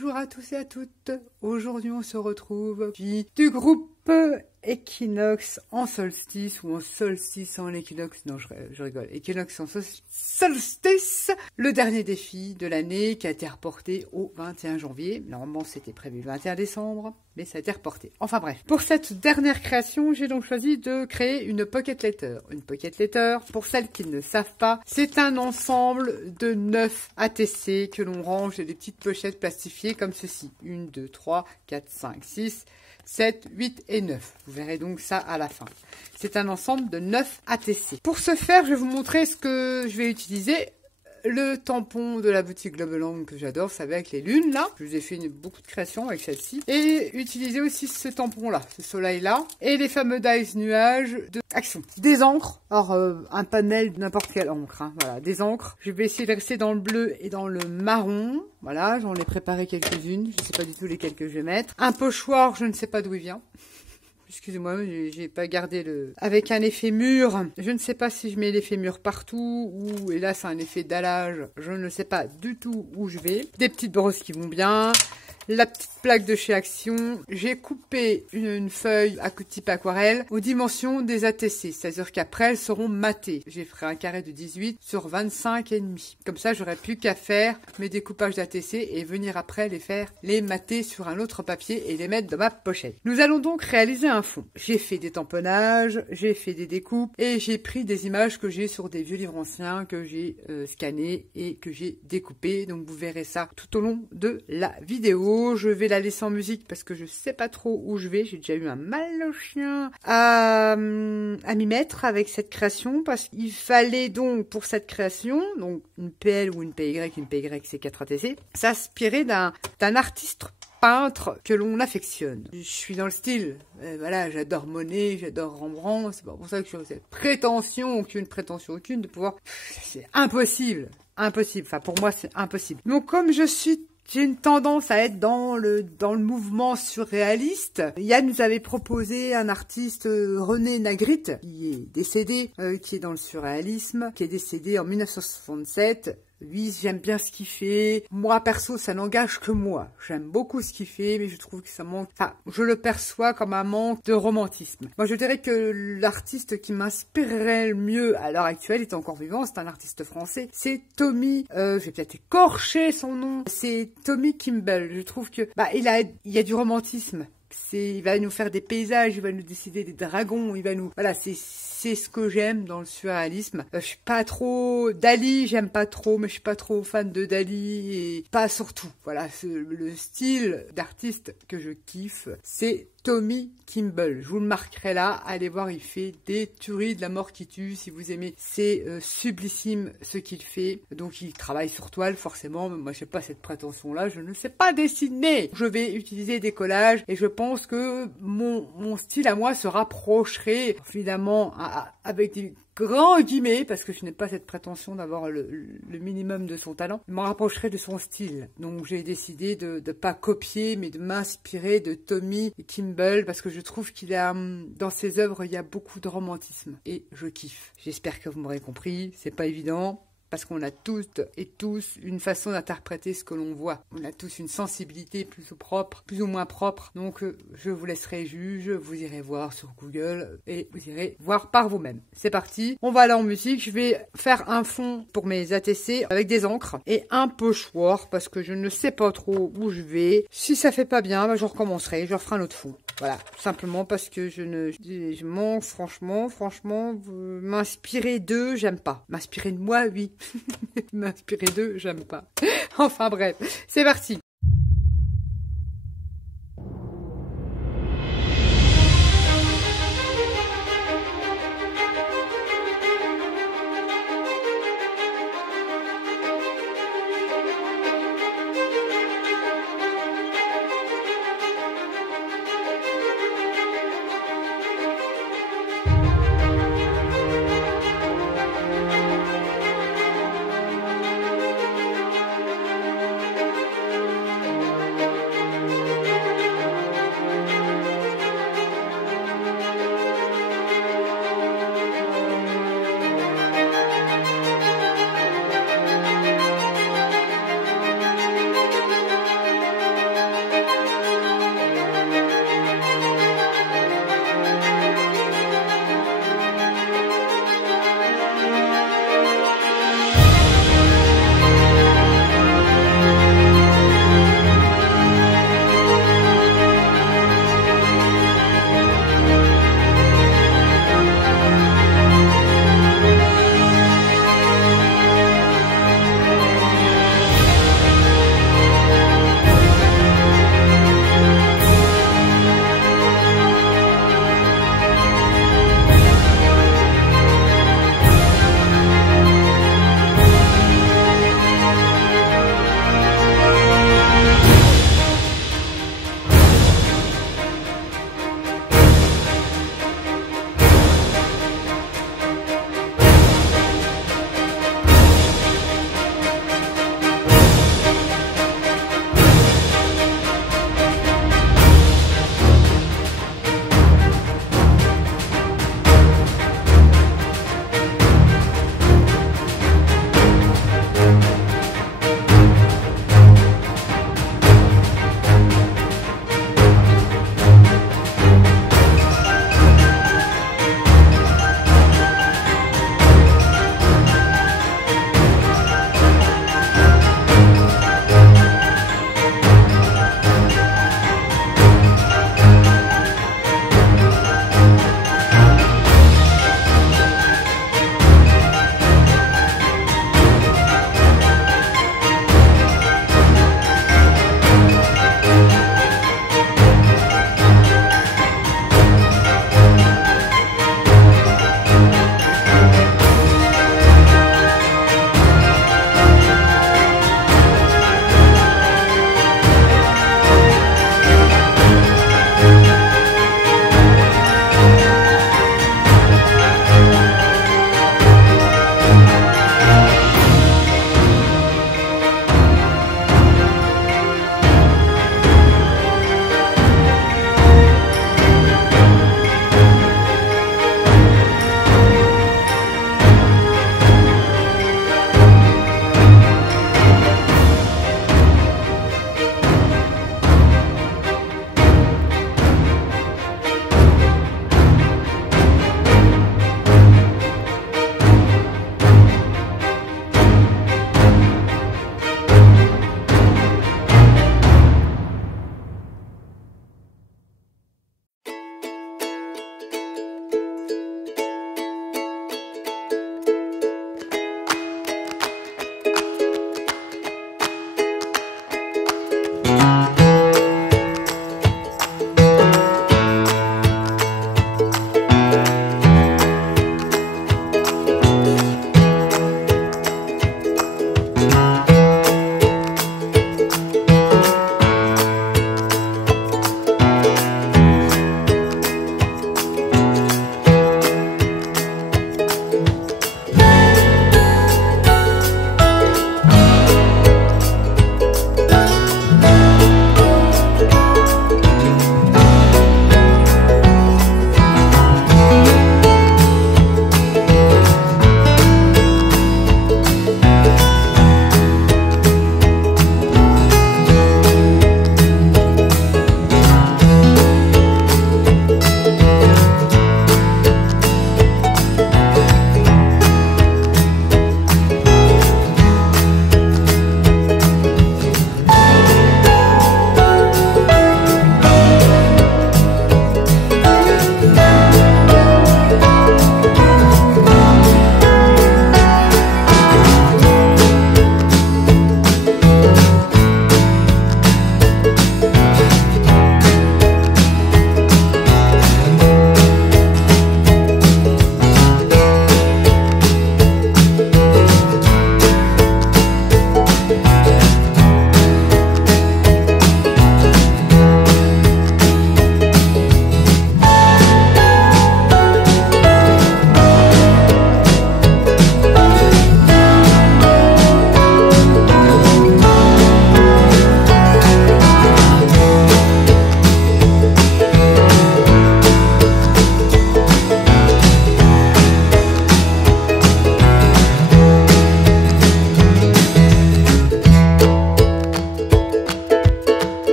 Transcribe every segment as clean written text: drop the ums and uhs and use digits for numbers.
Bonjour à tous et à toutes. Aujourd'hui, on se retrouve du groupe Equinox en solstice ou en solstice en équinoxe. Non, je rigole. Equinox en solstice. Le dernier défi de l'année qui a été reporté au 21 janvier. Normalement, c'était prévu le 21 décembre, mais ça a été reporté. Enfin bref. Pour cette dernière création, j'ai donc choisi de créer une pocket letter. Une pocket letter, pour celles qui ne savent pas, c'est un ensemble de 9 ATC que l'on range dans des petites pochettes plastifiées comme ceci. 1, 2, 3, 4, 5, 6... 7, 8 et 9. Vous verrez donc ça à la fin. C'est un ensemble de 9 ATC. Pour ce faire, je vais vous montrer ce que je vais utiliser. Le tampon de la boutique Globeland que j'adore, c'est avec les lunes là. Je vous ai fait beaucoup de créations avec celle-ci. Et utiliser aussi ce tampon là, ce soleil là. Et les fameux dies nuages de Action. Des encres. Alors un panel de n'importe quelle encre. Hein. Voilà, des encres. Je vais essayer de rester dans le bleu et dans le marron. Voilà, j'en ai préparé quelques-unes. Je ne sais pas du tout lesquelles que je vais mettre. Un pochoir, je ne sais pas d'où il vient. Excusez-moi, j'ai pas gardé le... Avec un effet mur, je ne sais pas si je mets l'effet mur partout ou, et là c'est un effet dallage, je ne sais pas du tout où je vais. Des petites brosses qui vont bien. La petite plaque de chez Action. J'ai coupé une feuille à type aquarelle aux dimensions des ATC. C'est-à-dire qu'après, elles seront matées. J'ai fait un carré de 18 sur 25,5. Comme ça, j'aurais plus qu'à faire mes découpages d'ATC et venir après les mater sur un autre papier et les mettre dans ma pochette. Nous allons donc réaliser un fond. J'ai fait des tamponnages, j'ai fait des découpes et j'ai pris des images que j'ai sur des vieux livres anciens que j'ai scannés et que j'ai découpés. Donc, vous verrez ça tout au long de la vidéo. Je vais la laisser en musique parce que je sais pas trop où je vais. J'ai déjà eu un mal au chien à m'y mettre avec cette création parce qu'il fallait donc pour cette création, donc une PL ou une PY c'est 4 ATC, s'inspirer d'un artiste peintre que l'on affectionne. Je suis dans le style, voilà, j'adore Monet, j'adore Rembrandt, c'est pas pour ça que je suis cette prétention, aucune de pouvoir... C'est impossible, enfin pour moi c'est impossible. Donc comme j'ai une tendance à être dans le mouvement surréaliste. Yann nous avait proposé un artiste, René Magritte, qui est décédé, qui est dans le surréalisme, qui est décédé en 1967. Oui, j'aime bien ce qu'il fait. Moi, perso, ça n'engage que moi. J'aime beaucoup ce qu'il fait, mais je trouve que ça manque... Enfin, je le perçois comme un manque de romantisme. Moi, je dirais que l'artiste qui m'inspirerait le mieux à l'heure actuelle, il est encore vivant, c'est un artiste français, c'est Tommy... je vais peut-être écorcher son nom. C'est Tommy Kimball. Je trouve que... il y a du romantisme. Il va nous faire des paysages, il va nous décider des dragons, il va nous... Voilà, c'est ce que j'aime dans le surréalisme. Je suis pas trop... Dali, j'aime pas trop, mais je suis pas trop fan de Dali et pas surtout. Voilà, le style d'artiste que je kiffe, c'est Tommy Kimball. Je vous le marquerai là, allez voir, il fait des tueries de la mort qui tue, si vous aimez. C'est sublissime ce qu'il fait. Donc il travaille sur toile, forcément, mais moi je n'ai pas cette prétention-là, je ne sais pas dessiner. Je vais utiliser des collages et je pense que mon style à moi se rapprocherait, évidemment, avec des grands guillemets, parce que je n'ai pas cette prétention d'avoir le minimum de son talent, je m'en rapprocherai de son style. Donc j'ai décidé de ne pas copier, mais de m'inspirer de Tommy Kimball, parce que je trouve qu'il a, dans ses œuvres, il y a beaucoup de romantisme. Et je kiffe. J'espère que vous m'aurez compris, c'est pas évident. Parce qu'on a toutes et tous une façon d'interpréter ce que l'on voit. On a tous une sensibilité plus ou moins propre. Donc, je vous laisserai juge, vous irez voir sur Google et vous irez voir par vous-même. C'est parti, on va aller en musique. Je vais faire un fond pour mes ATC avec des encres et un pochoir parce que je ne sais pas trop où je vais. Si ça fait pas bien, je recommencerai, je referai un autre fond. Voilà, tout simplement parce que je manque franchement, m'inspirer d'eux, j'aime pas. M'inspirer de moi, oui. M'inspirer d'eux, j'aime pas. Enfin bref, c'est parti.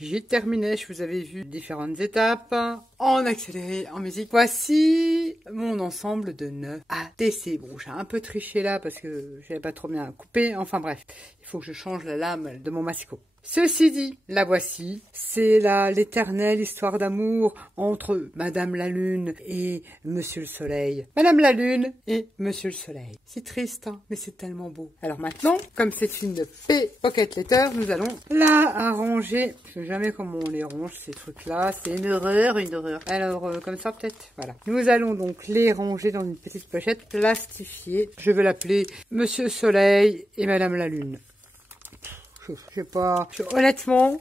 J'ai terminé, je vous avais vu différentes étapes, en accéléré, en musique. Voici mon ensemble de 9 ATC. Bon, j'ai un peu triché là parce que j'avais pas trop bien coupé. Enfin bref, il faut que je change la lame de mon massicot. Ceci dit, la voici, c'est l'éternelle histoire d'amour entre Madame la Lune et Monsieur le Soleil. Madame la Lune et Monsieur le Soleil. C'est triste, hein, mais c'est tellement beau. Alors maintenant, comme c'est une P Pocket Letter, nous allons la arranger. Je ne sais jamais comment on les range, ces trucs-là. C'est une horreur, une horreur. Alors, comme ça peut-être, voilà. Nous allons donc les ranger dans une petite pochette plastifiée. Je vais l'appeler Monsieur Soleil et Madame la Lune. Je sais pas. Honnêtement,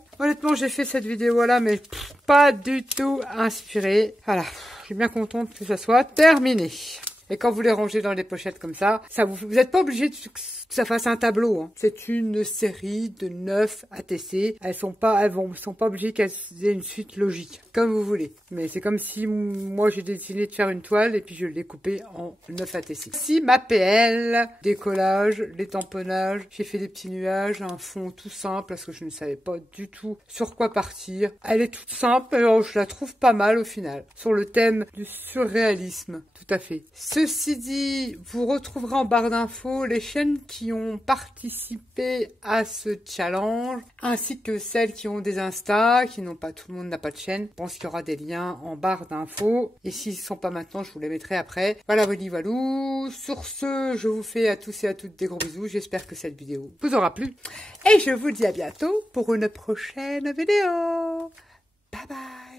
j'ai fait cette vidéo-là, mais pas du tout inspirée. Voilà. Je suis bien contente que ça soit terminé. Et quand vous les rangez dans les pochettes comme ça, vous n'êtes pas obligé que ça fasse un tableau. Hein. C'est une série de 9 ATC. Elles sont pas obligées qu'elles aient une suite logique, comme vous voulez. Mais c'est comme si moi j'ai décidé de faire une toile et puis je l'ai coupée en 9 ATC. Ici ma PL, décollage, les tamponnages. J'ai fait des petits nuages, un fond tout simple parce que je ne savais pas du tout sur quoi partir. Elle est toute simple, alors je la trouve pas mal au final. Sur le thème du surréalisme, tout à fait. Ceci dit, vous retrouverez en barre d'infos les chaînes qui ont participé à ce challenge, ainsi que celles qui ont des Insta, tout le monde n'a pas de chaîne. Je pense qu'il y aura des liens en barre d'infos. Et s'ils ne sont pas maintenant, je vous les mettrai après. Voilà, valou. Sur ce, je vous fais à tous et à toutes des gros bisous. J'espère que cette vidéo vous aura plu. Et je vous dis à bientôt pour une prochaine vidéo. Bye bye.